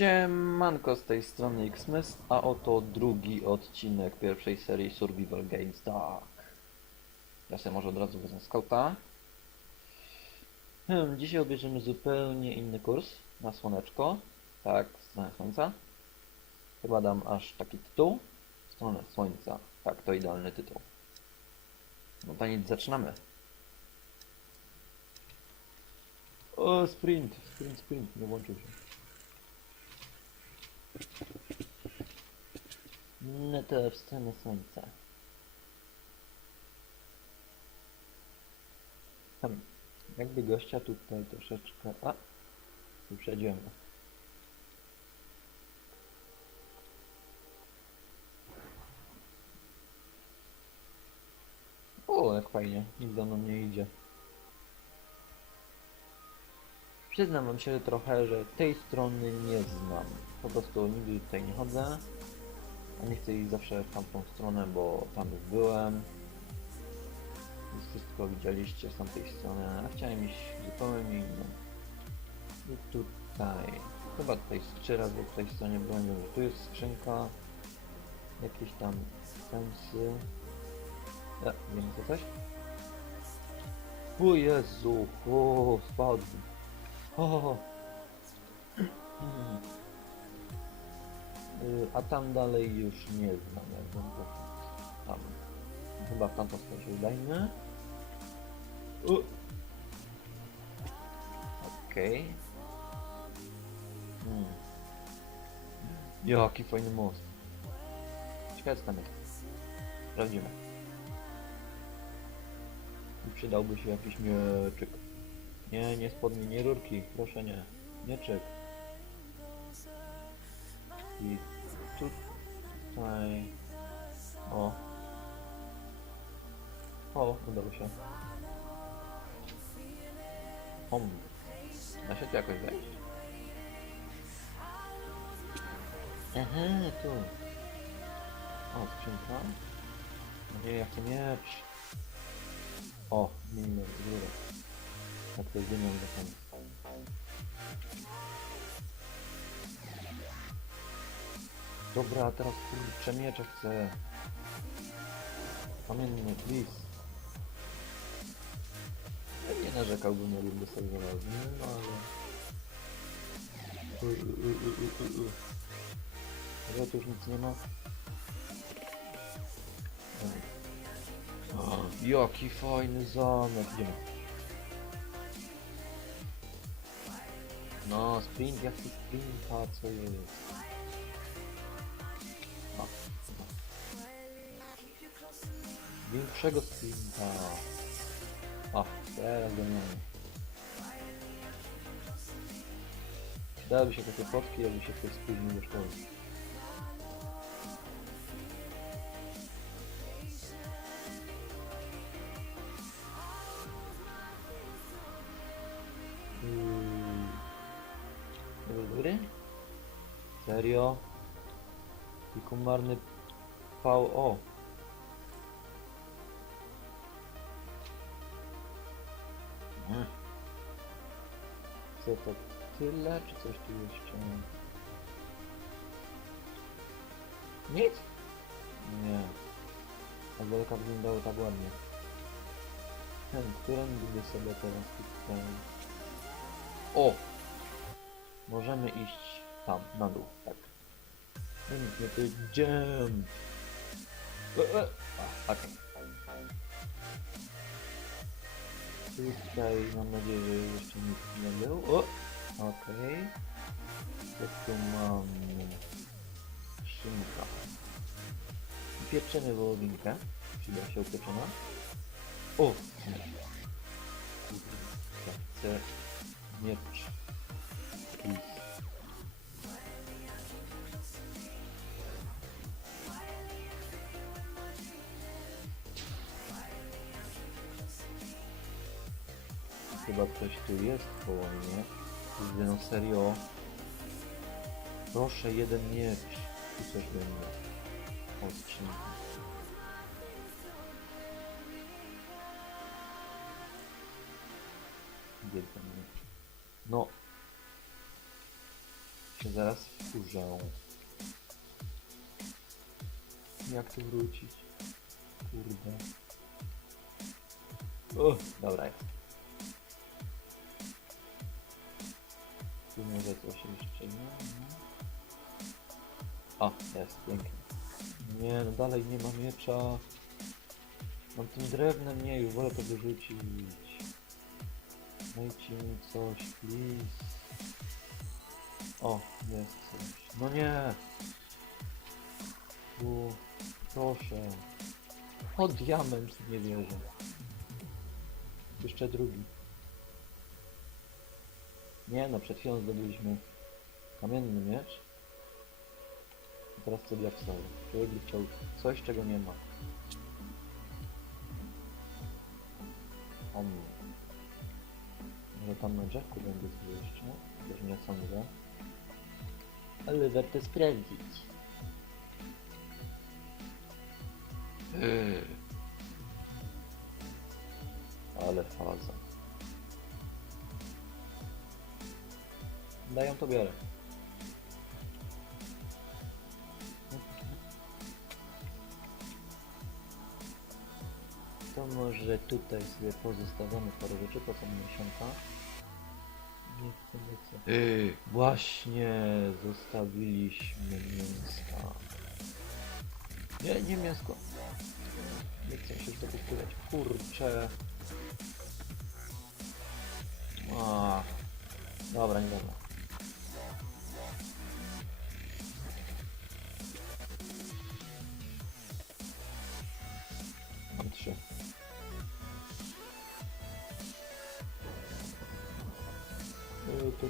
Siemanko z tej strony Xmas, a oto drugi odcinek pierwszej serii Survival Games, tak. Ja sobie może od razu wezmę skauta. Hmm, dzisiaj obierzemy zupełnie inny kurs na słoneczko, tak, stronę słońca. Chyba dam aż taki tytuł. Stronę słońca, tak, to idealny tytuł. No to nic, zaczynamy. O, sprint, sprint, sprint, nie włączył się. No to w stronę słońca. Tam, jakby gościa tutaj troszeczkę... A! Wyprzedziłem go. O, jak fajnie. Nikt za mną nie idzie. Przyznam wam się trochę, że tej strony nie znam. Po prostu nigdy tutaj nie chodzę. Nie chcę iść zawsze w tamtą stronę, bo tam już byłem. Już wszystko widzieliście z tamtej strony, a chciałem iść zupełnie inną. I tutaj. Chyba tutaj trzy razy po tej stronie byłem, że tu jest skrzynka. Jakieś tam sensy. Ja, wiem co coś? O Jezu, o, spadł. O. Hmm. Y, A tam dalej już nie znam, jakbym poszedł tam. Chyba w tamtą stronę się udajmy. Okej. Hmm. Jaki fajny most. Ciekawe co tam jest. Sprawdzimy. Przydałby się jakiś mieczyk. Nie, nie spodnie, nie rurki, proszę nie. Mieczyk. I tutaj... O. O, udało się. Om. Da się tu jakoś wejść? Aha, tu. O, skrzynka. Nie, ja chcę miecz. O, minimum, górę. Tak to zmieniam do końca. Dobra, a teraz kurczę miecze chcę. Kamienny, please. Ja nie narzekałbym, jakby sobie znalazł, no ale... Ale tu już nic nie ma. O, jaki fajny zamek, idziemy. No, sprint, jaki sprint, a co jest? Większego sprinta. O, teraz go mamy. Dałyby się takie fotki, jakby się ktoś spóźnił do szkoły. Hmm. Do? Serio? I komarny pał... O! Mm. Co to tyle, czy coś tu jeszcze? Nic? Nie. A z daleka wyglądało tak ładnie. Ten, którędy sobie teraz tutaj... O! Możemy iść tam, na dół, tak. Chętnie to jump. E, e. A, okej. Tutaj mam nadzieję, że jeszcze nikt nie był. O! Okej. Co tu mamy? Szynka. Pieczemy wołowinkę. Przyda się upieczona. O! Chcę miecz. Chyba ktoś tu jest koło mnie. Kurde, no serio. Proszę, jeden miecz. Tu coś będzie. O, skrzynka. Gdzie ten miecz? No. Się zaraz wkurzę. Jak tu wrócić? Kurde. O, dobra jest. Tu może coś jeszcze nie? nie. O, jest, pięknie. Nie, no dalej nie ma miecza. Mam tym drewnem, nie, już wolę to wyrzucić. Dajcie mi coś, please. O, jest coś. No nie! Tu, proszę. O, diament, nie wierzę. Jeszcze drugi. Nie no, przed chwilą zdobyliśmy kamienny miecz. A teraz co jak wstał. Człowiek by chciał coś, czego nie ma. Om. Może tam na drzewu będzie coś jeszcze? Też nie sądzę. Ale warto sprawdzić. Yy. Ale faza. Dają to biorę. To może tutaj sobie pozostawiamy parę rzeczy, po co miesiąca. Nie chcę, nie chcę. Yy, właśnie zostawiliśmy mięska. Nie, nie mięsko. Nie chcę się znowu wpływać. Kurczę. A, dobra, nie dobra. To?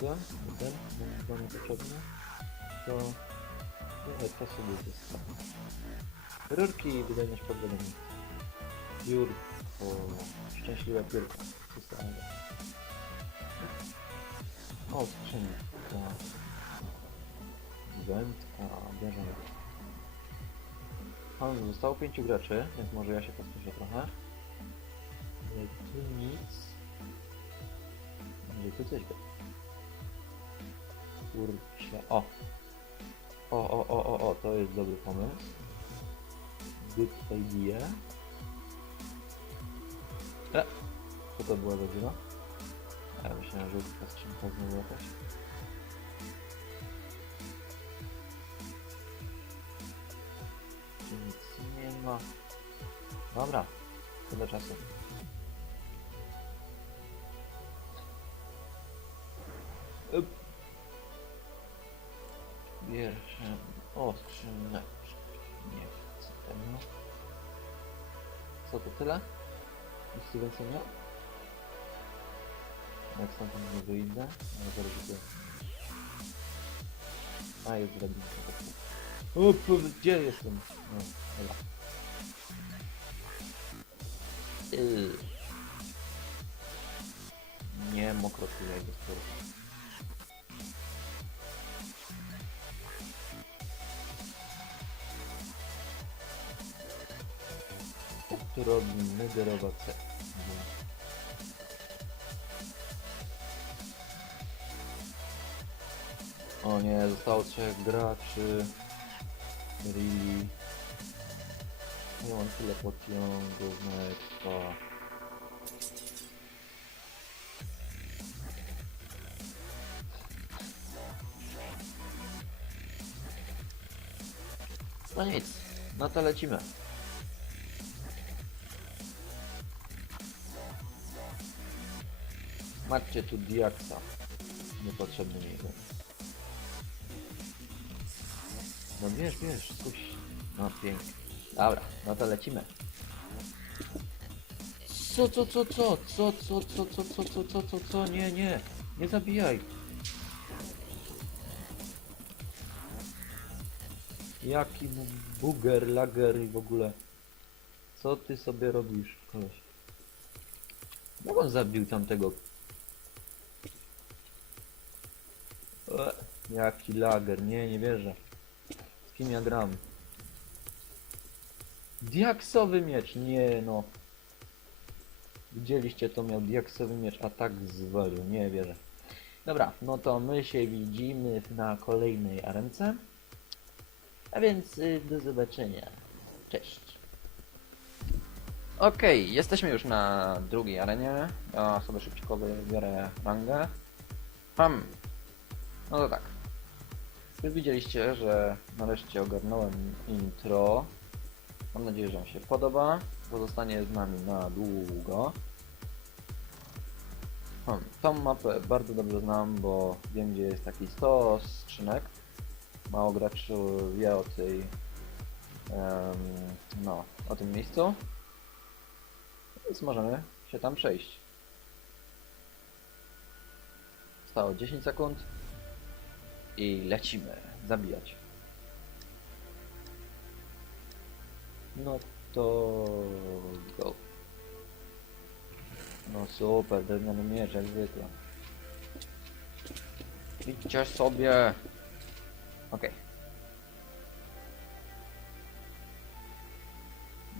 Ten? Ten? Mam dwa niepotrzebne. To... To sobie zostawię. Rurki i wydajność podwodenia. Piórko. Szczęśliwe piórko. Zostawię. O, skrzynka. Wędka. Bierzemy. Mam zostało pięciu graczy, więc może ja się posłużę trochę. Ale tu nic. Może tu coś będzie. Kurczę. O! O, o, o, o, o, to jest dobry pomysł. Good idea. E! Co to była za dziura? A Ja myślałem, że ta skrzynka znowu jakaś. Nic nie ma. Dobra, tyle czasu. Bierzemy. O, skrzyneczkę. Nie chcę tego. Co to tyle? Nic tu więcej nie? Jak stąd nie wyjdę, no zaraz widzę. A, jest drabinka. P- gdzie jestem? No, dobra. Yy. Nie, mokro tu ja idę tu robi nederowa C? O nie, zostało trzech graczy. Really. Nie mam tyle pociągów na expa. No nic, no to lecimy. Macie tu diaksa. Niepotrzebny mi jeden. No bierz, bierz, coś. No pięknie. Dobra, no to lecimy. Co, co, co, co, co, co, co, co, co, co, co, co, co, nie, nie, nie zabijaj. Jaki bu- buger, lager i w ogóle. Co ty sobie robisz, koleś? Jak on zabił tamtego? E, jaki lager, nie, nie wierzę. Z kim ja gram? Diaksowy miecz, nie no. Widzieliście, to miał diaksowy miecz, a tak zwalił, nie wierzę. Dobra, no to my się widzimy na kolejnej arence. A więc y, do zobaczenia. Cześć. Okej, jesteśmy już na drugiej arenie. Ja sobie szybciutko biorę rangę. Pam. No to tak. Już widzieliście, że nareszcie ogarnąłem intro. Mam nadzieję, że Wam się podoba. Pozostanie z nami na długo. Hmm, tą mapę bardzo dobrze znam, bo wiem gdzie jest taki 100 skrzynek. Mało graczy wie o tej... em, no, o tym miejscu. Więc możemy się tam przejść. Zostało 10 sekund. I lecimy zabijać. No to go. No super, drewniany miecz jak zwykle. Idźcie sobie. Okej.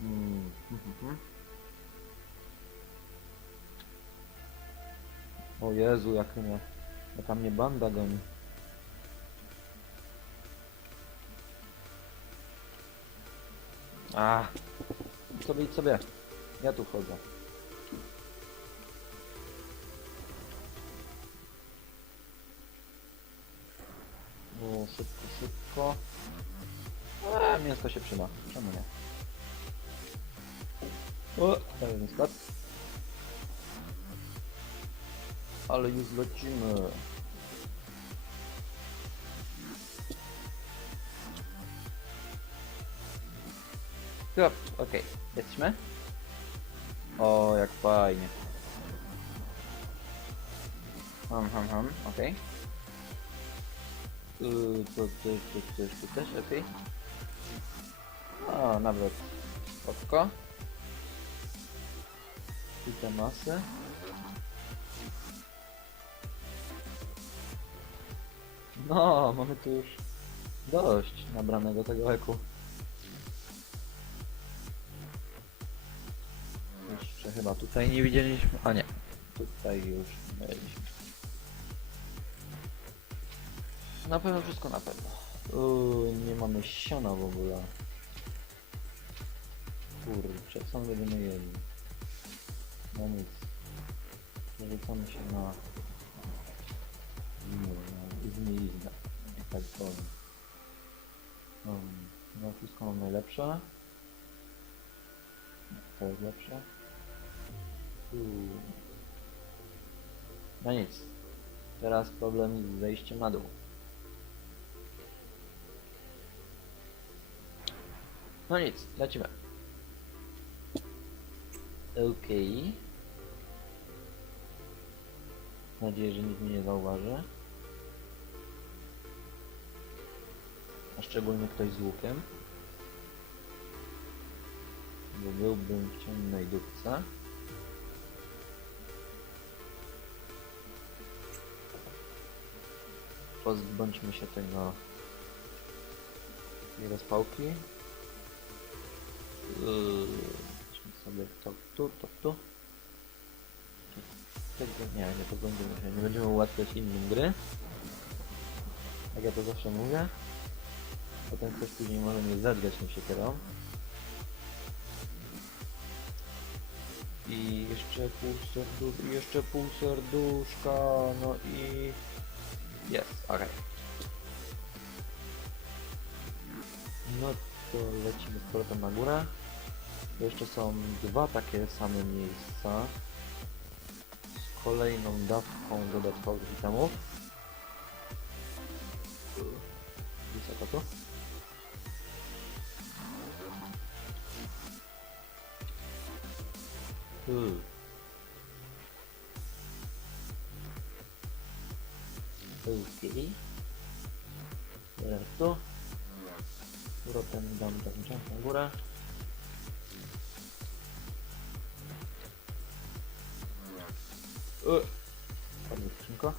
Mm, mhm, mhm. O Jezu, jak mnie, jaka mnie banda goni. A, idź sobie, idź sobie. Ja tu chodzę. O, szybko, szybko. A, mięsko się przyda. Czemu nie? O, spadł. Ale już lecimy. Okej, jesteśmy. O, jak fajnie. Ham, ham, ham, okej. Tu, tu, tu, tu, tu, tu też, okej. O, nawet spoko. Tu te masy. No, mamy tu już dość nabranego tego eku. Chyba tutaj nie widzieliśmy. A nie, tutaj już mieliśmy. Na pewno wszystko na pewno. Uuu, nie mamy siana w ogóle. Kurczę, co my będziemy jedli? No nic. Przerzucamy się na... Nie, na zmieliznę. Jak tak powiem. Um, no wszystko mam najlepsze. To jest lepsze. Uuu. No nic. Teraz problem z zejściem na dół. No nic, lecimy. Okej. Mam nadzieję, że nikt mnie nie zauważy. A szczególnie ktoś z łukiem. Bo byłbym w ciemnej dupce. Pozbądźmy się tego tej rozpałki. Yy, sobie to tu, to tu. Tego, nie, nie pozbędziemy się, nie będziemy ułatwiać innym gry. Jak ja to zawsze mówię. Potem ktoś później może mnie zadgać tym siekierą. I jeszcze pół serduszka, jeszcze pół serduszka, no i... Jest, okej. No to lecimy z powrotem na górę. Jeszcze są dwa takie same miejsca. Z kolejną dawką dodatkowych itemów. Wysoko tu. Hmm. Padnie skrzynko.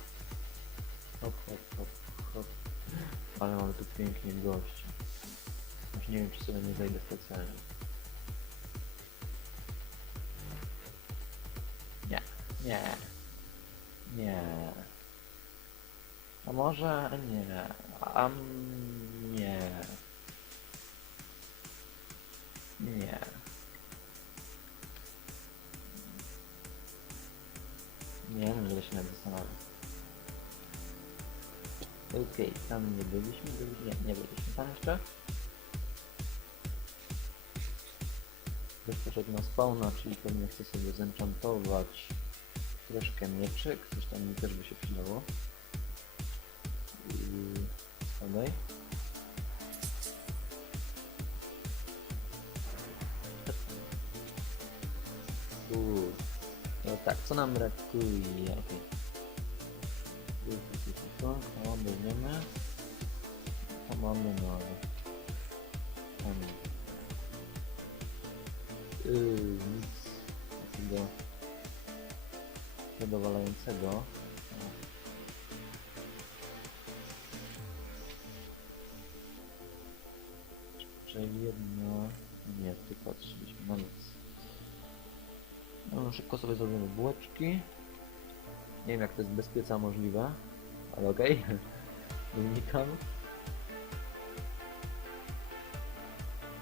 Hop, hop, hop, hop. Ale mamy tu pięknie gości. Już nie wiem, czy sobie nie zejdę specjalnie. Nie. Nie. A może nie. A tam nie byliśmy, byliśmy, nie, nie byliśmy tam jeszcze. Poszedł na spawna, czyli pewnie chce sobie zenchantować troszkę mieczek, coś tam mi też by się przydało. Yy, Spadaj. No tak, co nam brakuje? Okej. Weźmiemy. To mamy na... Tam. Yy, nic takiego zadowalającego. Czyli jedno... Nie, tu patrzyliśmy na nic. No, szybko sobie zrobimy bułeczki. Nie wiem jak to jest bez pieca możliwe, ale okej. Wynikam.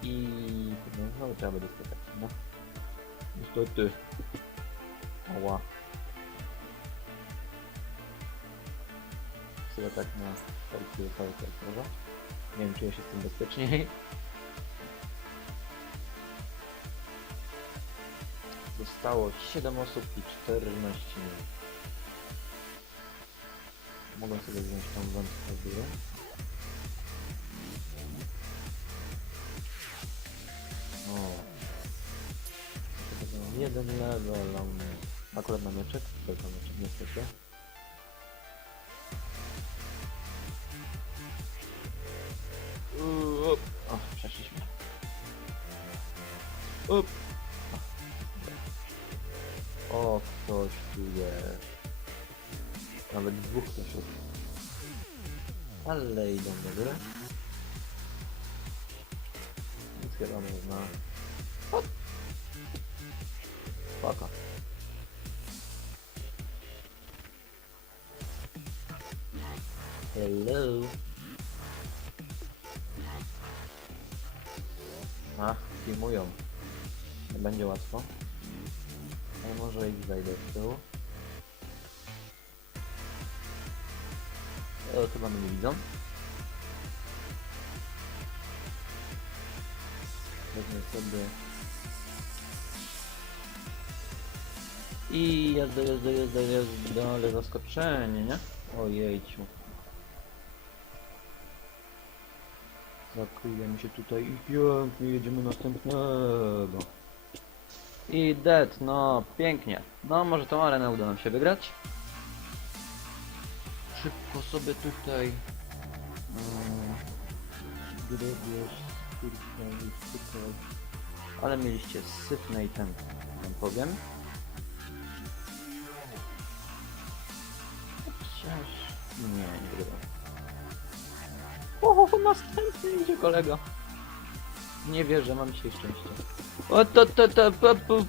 I chyba znowu trzeba będzie skakać, no. Niestety. Ała. Sobie tak na parku cały czas, prawda? Nie wiem, czuję się z tym bezpieczniej. Zostało 7 osób i 14 minut. Mogę sobie wziąć tą wędkę w górę. Jeden level, a mnie... Akurat na mieczek, tylko na mieczek niestety. Up. O, przeszliśmy. Up. O, ktoś tu jest. Nawet dwóch też jest. Ale idą do góry. Więc chyba można... Spoko. Hello. Ach, filmują. Nie będzie łatwo. Ale może ich zajdę z tyłu. O, chyba mnie nie widzą. Wezmę sobie... I jazda, jazda, jazda, jazda, ale zaskoczenie, nie? Ojejciu. Zakryje mi się tutaj i pięknie jedziemy następnego. I dead, no pięknie. No może tą arenę uda nam się wygrać. Szybko sobie tutaj... i cukor. Ale mieliście syfne i ten, ten powiem. Nie, nie wygrałem. O, następny idzie kolega. Nie wierzę, mam dzisiaj szczęście. O, to, to, to, po, po, po.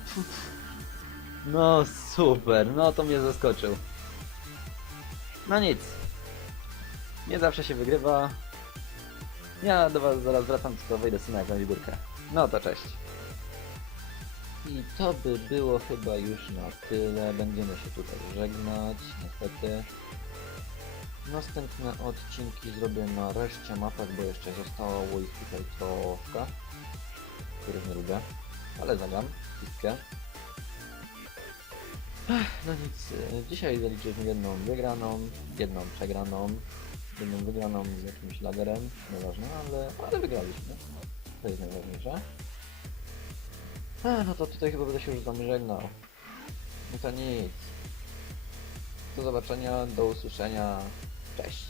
No super, no to mnie zaskoczył. No nic. Nie zawsze się wygrywa. Ja do was zaraz wracam, tylko wejdę sobie na jakąś górkę. No to cześć. I to by było chyba już na tyle. Będziemy się tutaj żegnać, niestety. Następne odcinki zrobię na reszcie mapek, bo jeszcze zostało ich tutaj troszkę, których nie lubię, ale zagram wszystkie. No nic, dzisiaj zaliczyliśmy jedną wygraną, jedną przegraną, jedną wygraną z jakimś lagerem, nieważne, ale, ale wygraliśmy. To jest najważniejsze. Ech, No to tutaj chyba będę się już z wami żegnał. No to nic. Do zobaczenia, do usłyszenia. Cześć.